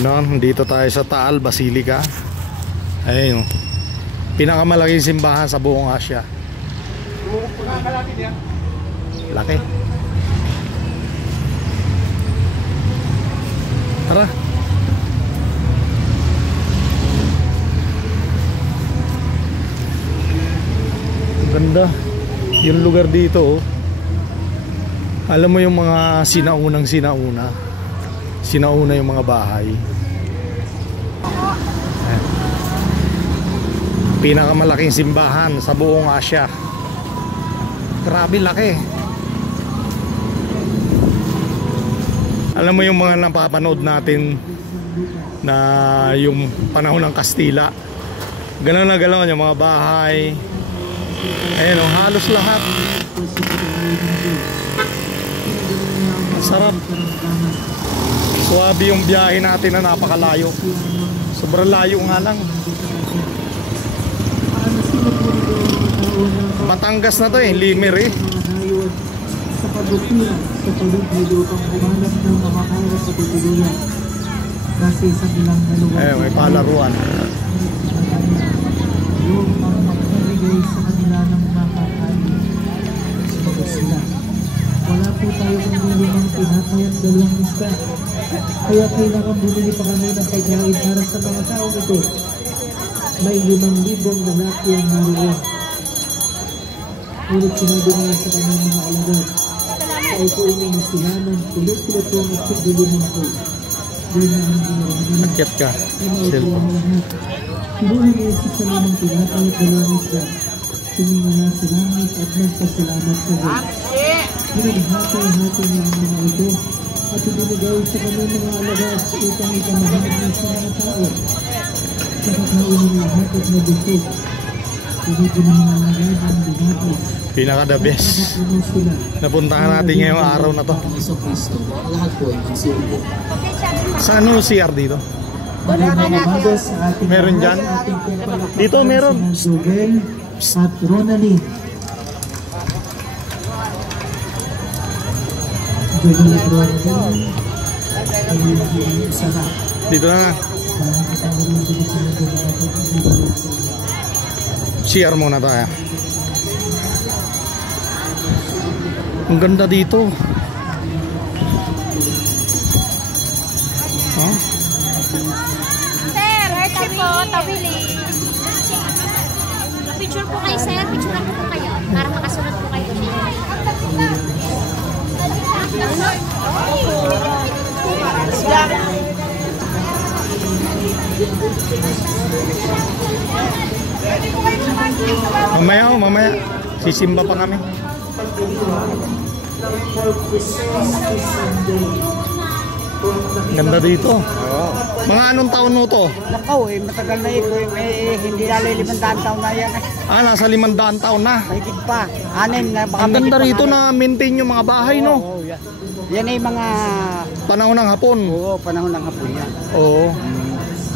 Ayun, dito tayo sa Taal Basilica. Ayun, pinakamalaking simbahan sa buong Asia. Laki. Tara. Ganda yung lugar dito, oh. Alam mo yung mga sinauna yung mga bahay. Pinakamalaking simbahan sa buong Asia. Grabe laki. Alam mo yung mga napapanood natin na yung panahon ng Kastila, gano'n na gano'n yung mga bahay. Ayan o, halos lahat. Sarap. Suwabe yung biyahe natin na napakalayo. Sobrang layo nga lang. Batangas na to eh, Limer eh. Sa pagbukilan, sa paligid upang humanap ng makakaya sa pagtuluyan. Kasi sa bilang dalawa. Eh, may palaruan. Yung magpapagay sa kanila ng makakaya. Sabagat sila. Wala po tayo kumbili ng tinapay at dalawang isda. Kaya kailangan bumili pa kami ng pagkain para sa mga taong ito. May 5,000 lalaki ang naroon. Ngunit sinabi niya sa kanyang mga alagad, ay ko uminis sila ng kulit-kulit yung magpagdiliman ko. Doon na ang ginawa nila. Nakit ka. Cellphone. Kinuha niya isip sa lamang tinapay at dalawang isda. Tumingala sa langit at nagpasalamat sa Diyos. Pinaghati-hati niya ang mga ito at ibinigay sa kanyang mga alagad upang ikamahagi sa mga tao. Nakakain ng lahat at nabusog. Pinigyan ng mga alagad ang binapos. Pinaka the best. Napuntahan natin ngayong araw na to. Saan yung CR dito? Meron dyan? Dito meron. At Ronalyn. Dito na nga. CR muna tayo. Ang ganda dito. Huh? Sir, Hershey po, tawili. Picture po kayo, sir. Picture po kayo. Para makasunod po kayo. Mamaya. Sisimba pa kami. Ganda dito. Mga anong taon mo to? Nakaw eh, matagal na ito eh, hindi lalo 500 taon na yan eh. Ah, nasa 500 taon na. Mahigit pa, 6 na baka. Ang ganda rito na maintain yung mga bahay, no? Oo, yan. Yan ay mga panahon ng Hapon. Oo, panahon ng Hapon yan. Oo.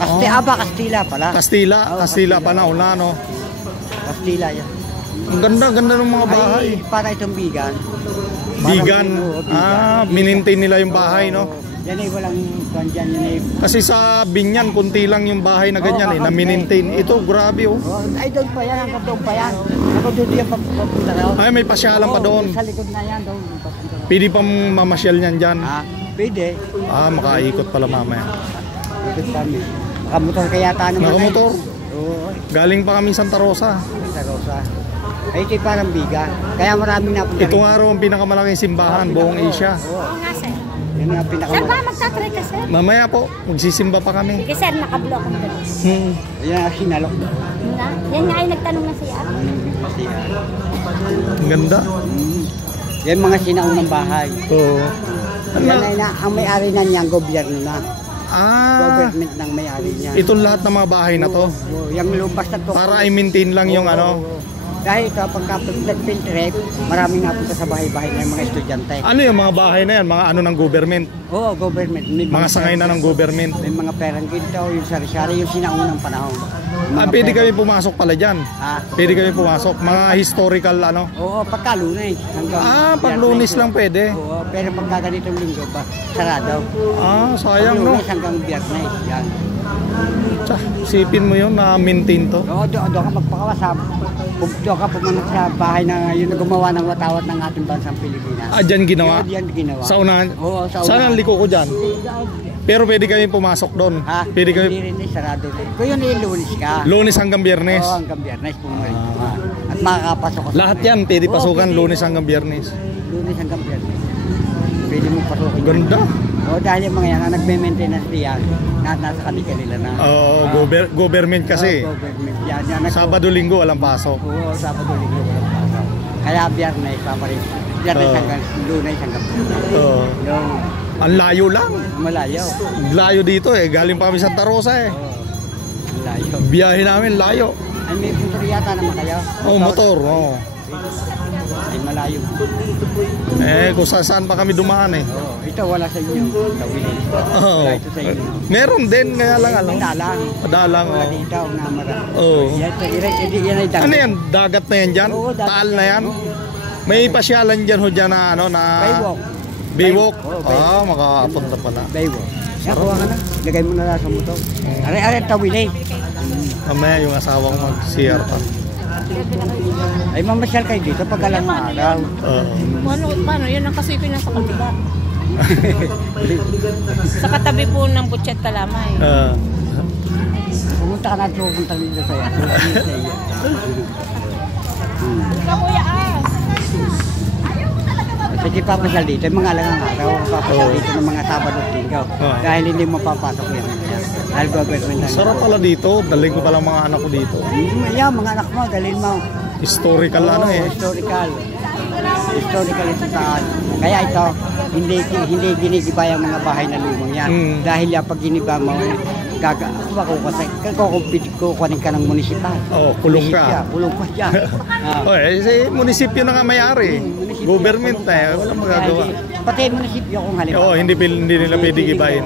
Kastila pala. Kastila panahon na, no? Kastila yan. Ang ganda ng mga bahay. Ay, para itong bigan. Bigan. Minintain nila yung bahay, no? Yan ay walang kwan dyan. Kasi sa Binyan, kunti lang yung bahay na ganyan na minintain. Ito, grabe, oh. Ay, doon pa yan, hanggang doon pa yan. Hanggang doon yan papunta doon. Ay, may pasyalan pa doon. Sa likod na yan, doon. Pwede pang mamasyal niyan dyan. Pwede. Makaikot pala mamaya. Ikot kami. Nakamotor kaya tayo naman. Nakamotor? Oo. Galing pa kami Santa Rosa. Santa Rosa. Ay, ito parang biga. Kaya maraming napunta. Ito nga raw ang pinakamalaking simbahan buong Asia. Oo nga, sir. Yan nga Sir, ba magtatry ka, sir? Mamaya po, magsisimba pa kami. Sige, sir, nakablock mo doon. Yan, sinalok. Yan nga ay nagtanong na siya. Ang ganda. Yan mga sinaunang bahay. Oo. Yan ay ang may-ari na niyan, gobyerno na. Government ng may-ari niya. Itong lahat ng mga bahay na to. Yung lumpas na to. Para i-maintain lang yung ano. Dahil ito, pagka nag-field trip, maraming napunta sa bahay-bahay ng mga estudyante. Ano yung mga bahay na yan? Mga ano ng government? Oo, government. May Mga sangay na ng government? May mga perang ginto, yung sari-sari, yung sinaunang panahon. Pwede kami pumasok pala dyan? Pwede kami pumasok? Mga historical ano? Oo, pagka Lunes. Pag Lunes lang pwede? Oo, pero pagka ganitong linggo ba, sarado. Sayang no? Lunes hanggang Biyernes, yan. Sipin mo yun na maintain to? Oo, doon ka magpakawasap. Doon ka pumunta sa bahay na yun na gumawa ng watawat ng ating bansang Pilipinas. Dyan ginawa? Diyan ginawa. Sa unahan? Oo, sa unahan. Saan ang liko ko dyan? Pero pwede kami pumasok doon? Pwede kami... Hindi rin, sarado rin. Kung yun yung Lunes ka. Lunes hanggang Biyernes? Oo, hanggang Biyernes. At makakapasok ka. Lahat yan pwede pasukan Lunes hanggang Biyernes? Lunes hanggang Biyernes. Pwede mo pasukin. Ganda. Oo, dahil yung mga yan, nagme-maintenance diyan. Nasa kanila na. Government kasi. Government. Yan. Sabado, Linggo, walang pasok. Oo, Sabado, Linggo, walang pasok. Kaya Biyernes, paparin. Biyernes hanggang Lunes hanggang Biyernes. Yung... Ang layo lang. Malayo. Layo dito galing pa kami Santa Rosa Layo. Biyahe namin layo. Ay, may motor yata naman kayo? Motor. Ay, malayo. Kung saan pa kami dumaan ito wala sa inyo. Tawilin. Wala ito sa inyo. Meron din, kaya lang Madalang. Wala dito na marami. Yan ay dagat. Ano yan? Dagat na yan dyan? Taal na yan? May pasyalan dyan ho dyan na ano na... Baywalk? Makakapunta pala. Baywalk. Nakuha ka na. Lagay mo na lang sa motor. Are tawilin. Mamaya yung asawang mag-CR pa. Ay, mamasyal kayo dito pag alam araw. Paano? Yan ang kasi nasa kabila. Sa katabi po ng Butchet Talamay. Pumunta ka na at pupunta dito sa iyo. Kuya Sige, papasyal dito. Yung mga alangang araw, papasyal dito ng mga Sabado at Linggo. Dahil hindi mo papasok yan. Dahil government lang. Sarap pala dito. Daling ko pala mga anak ko dito. Yan, mga anak mo, dalhin mo. Historical Historical ito saan. Kaya ito, hindi ginigiba yung mga bahay na lumang yan. Dahil yan, pag giniba mo, kukunin ka ng munisipal. Kulong ka. Kulong ka dyan. Munisipyo na nga may-ari. Government walang magagawa. Pati munisipyo kung halimbawa. Hindi nila pwede gibayin.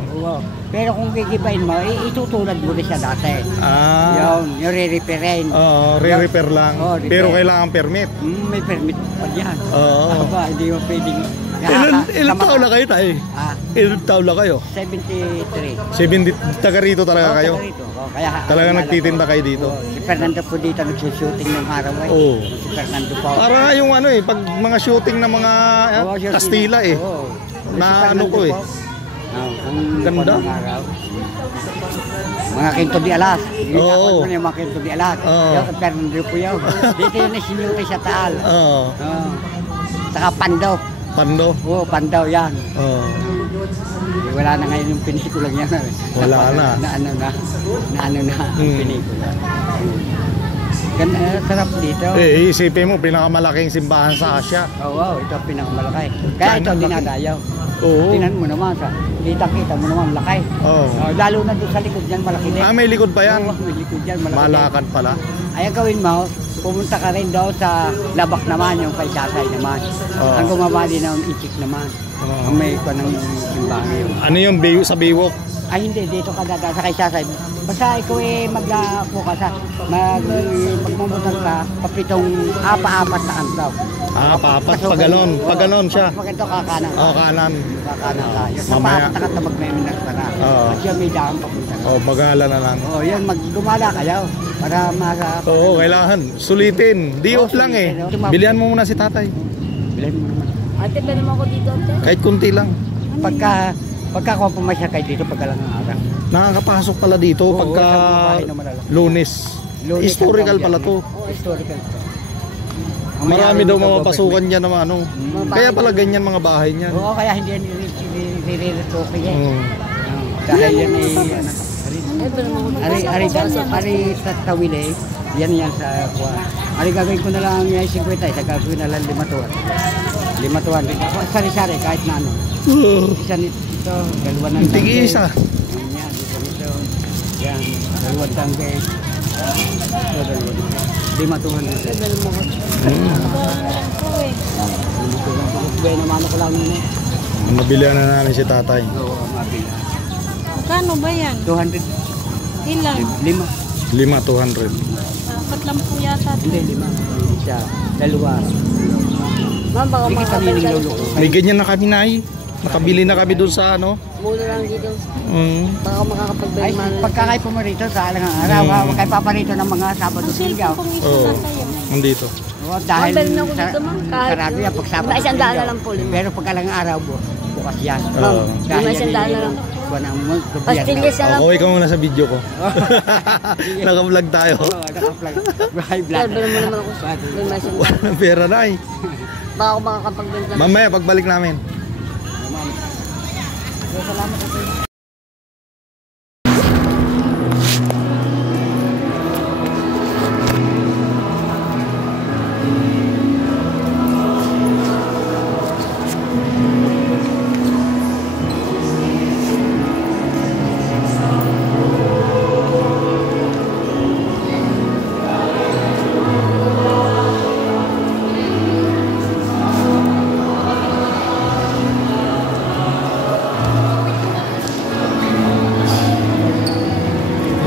Pero kung gigibayin mo, itutulad mo rin siya dati. Yung re-repairin. Re-repair lang. Pero kailangan permit. May permit pa dyan. Hindi mo pwedeng... Ilang taon na kayo tayo? Ilang taon na kayo? 73. Taga rito talaga kayo? Talaga nagtitinda kayo dito? Si Fernando po dito nagsushooting ng araw Si Fernando po. Para yung pag mga shooting ng mga Kastila na ano ko ang ganda. Mga Quinto de Alas. Yung mga Quinto de Alas. Yung Fernando po yun. Dito yun sinuti sa Taal. Saka Pando. Pandaw yan. Wala na ngayon yung pinikula niya. Wala na. Na pinikula. Ganda, sarap dito. Isipin mo, pinakamalaking simbahan sa Asia. Ito pinakamalaki. Kaya ito dinadayaw. Tingnan mo naman kita mo naman malaki. Lalo na doon sa likod niyan malaki din. May likod pa yan? May likod yan malaki. Malakad pala. Ay gawin mo, pumunta ka rin daw sa Labak naman, yung kay Sasay naman. Ang gumaba din ng Ichik naman. Ang may ko ng simbahan yun. Ano yung sa Baywalk? Ay hindi, dito ka dada sa kay Sasay. Basta ikaw maglapo ka sa magmamotor ka, apat na kantaw. Paapat, pag ganon siya. Pag ito kakanan ka. Kanan. Kakanan ka. Yung sa paapat na kantaw magmeminag ka na. Kasi yung may daan papunta ka. Bagala na lang. Yan, gumala kayo. Para kailangan. Sulitin. Di off lang Bilihan mo muna si tatay. Bilihan mo naman. Ate, ba naman ako dito? Kahit kunti lang. Pagka kung pumasya kayo dito, pagka lang ang araw. Nakakapasok pala dito pagka Lunes. Historical pala to. Historical. Marami daw mga pasukan dyan naman Kaya pala ganyan mga bahay niyan. Kaya hindi yan nire-retoke dahil yan Ari sa Tawile, yan sa kuha. Ari gagawin ko na lang yung 50, gagawin na lang 5 tuwan. 5 tuwan. Sari-sari kahit na ano. Isa nito, dalawa ng tangke. Tig-isa. Yan, isa nito. Yan, dalawang tangke. Ito, dalawa nito. 5,200. Dala mo ko. Kaya naman ako lang yun. Mabilihan na namin si tatay. Oo, mabila. Magkano ba yan? 200. Ilan? 5. 5,200. Apat lang po yata. Hindi, 5. Siya. 2. Ma'am, baka Hindi kita niloloko. May ganyan na kami, Nay. Nakabili na kami doon sa ano. muna lang dito. Mm. Baka Ay, makakapagbenta man. pagkakay po mo rito sa alang araw, huwag kayo paparito ng mga Sabado Ang Linggo. cellphone kong isa Oo. tayo. Nandito. Dahil Mabel na ako dito, ma'am. Kahit sarado yan pag Sabado may isang daan na Linggo. lang po, lima. Pero pagkalang araw, bukas yan. Oo. Dahil May isang daan na lang. Buwan ang gobyerno. Pastillas na lang Okay ka muna sa video ko. Naka-vlog tayo. Oo, naka-vlog. High blood. Server mo naman ako. May isang daan. Walang pera, Nay. Baka ako makakapagbenta. Mamaya, pagbalik namin. Salamat ako.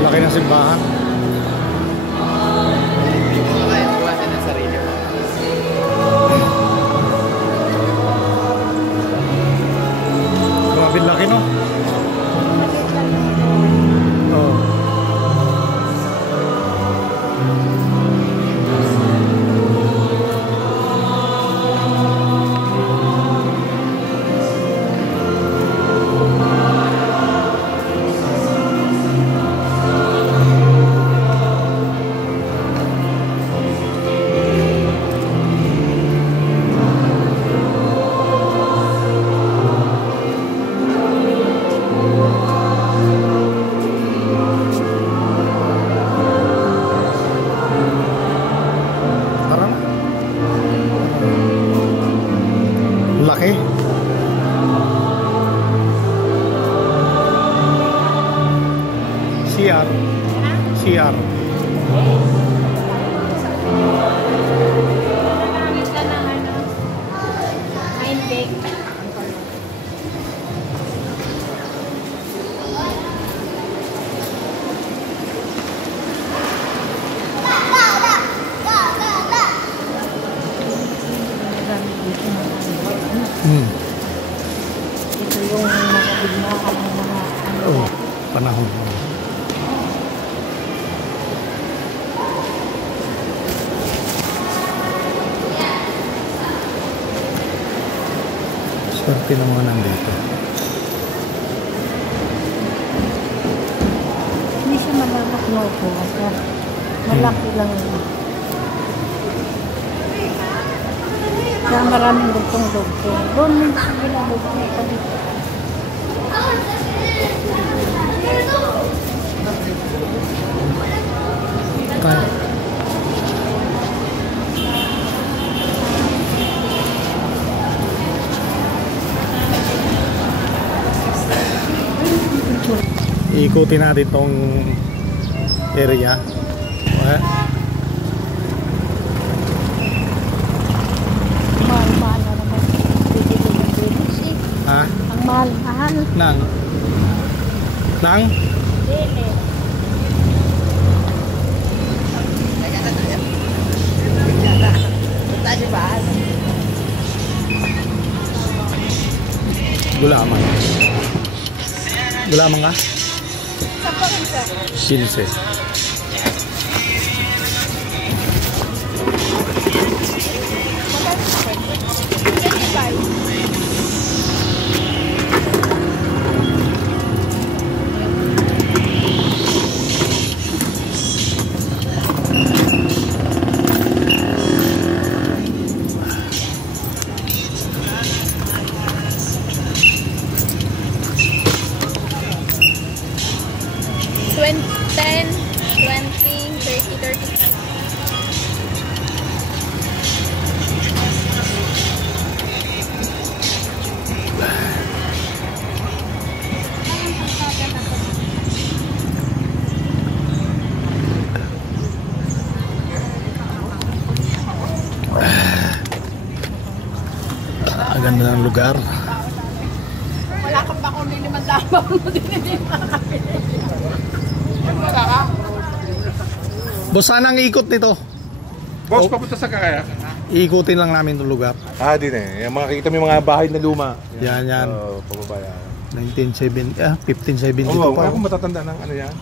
Laki ng simbahan. Grabe laki, no? Oo. Tara na. Laki. CR. CR. Nagamit ka ng ano? Mindbag. Hmm. Ito yung nakabigmaan ng mga ano. Oh, panahon. Swerte ng mga nandito. Hindi siya malalaklaw po. Kasi malaki lang yun. Kaya maraming dugtong-dugtong. Doon din sa ginadugtong pa dito. Kaya. Iikutin natin tong area. Mahal-mahal na naman. Dito ng Venus eh. Ha? Ang mahal-mahal. Nang? Nang? Dili. Gulaman. Gulaman ka? Saan pa rin siya? Silse. $10. Napakaganda ng lugar. Wala kang pa kung niliman lamang mo din hindi makakapili. Wala ka? Boss, saan ang ikot nito? Boss, papunta sa kaya. Iikutin lang namin itong lugar. Din eh. Yung makikita mo yung mga bahay na luma. Yan. Pababa yan. 1572 pa. Ako matatanda ng ano yan.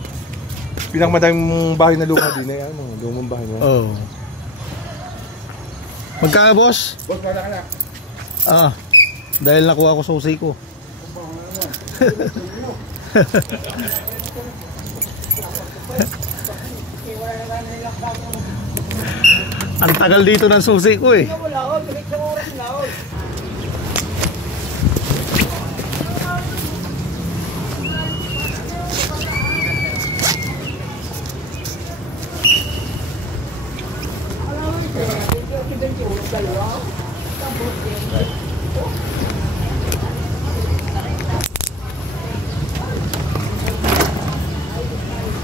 Pinakamadaming bahay na luma din eh. Lumang bahay mo. Magkano, boss? Boss, wala ka na. Dahil nakuha ko susi ko. Ang tagal dito ng susi ko eh.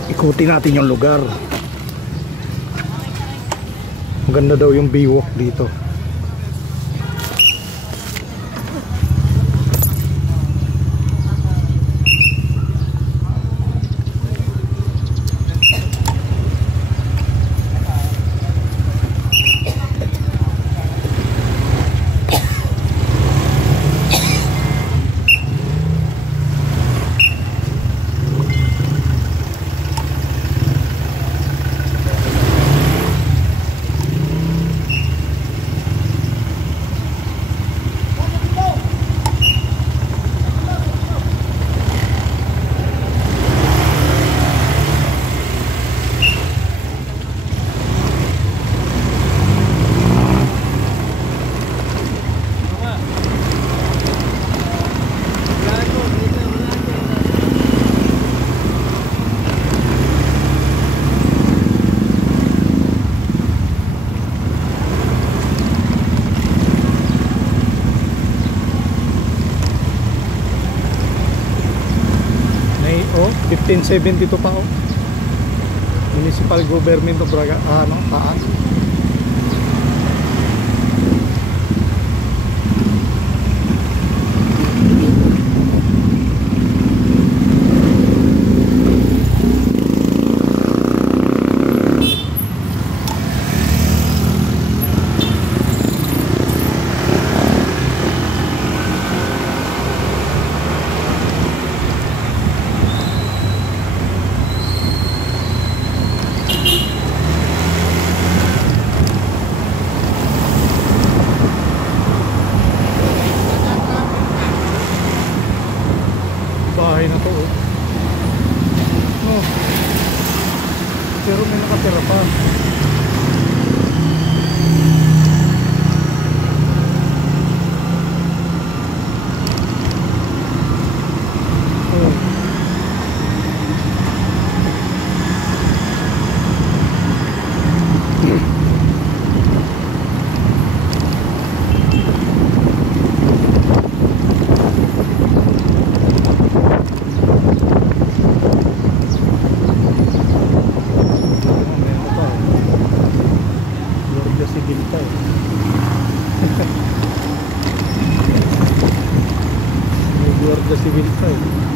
Ikutin natin yung lugar. Maganda daw yung biwok dito. Oh, 1572 pa oh. Municipal Government of Braga, taas. Bahay na to oh. Oh. Pero may nakatira pa. Oh. Guardia Civil pa eh.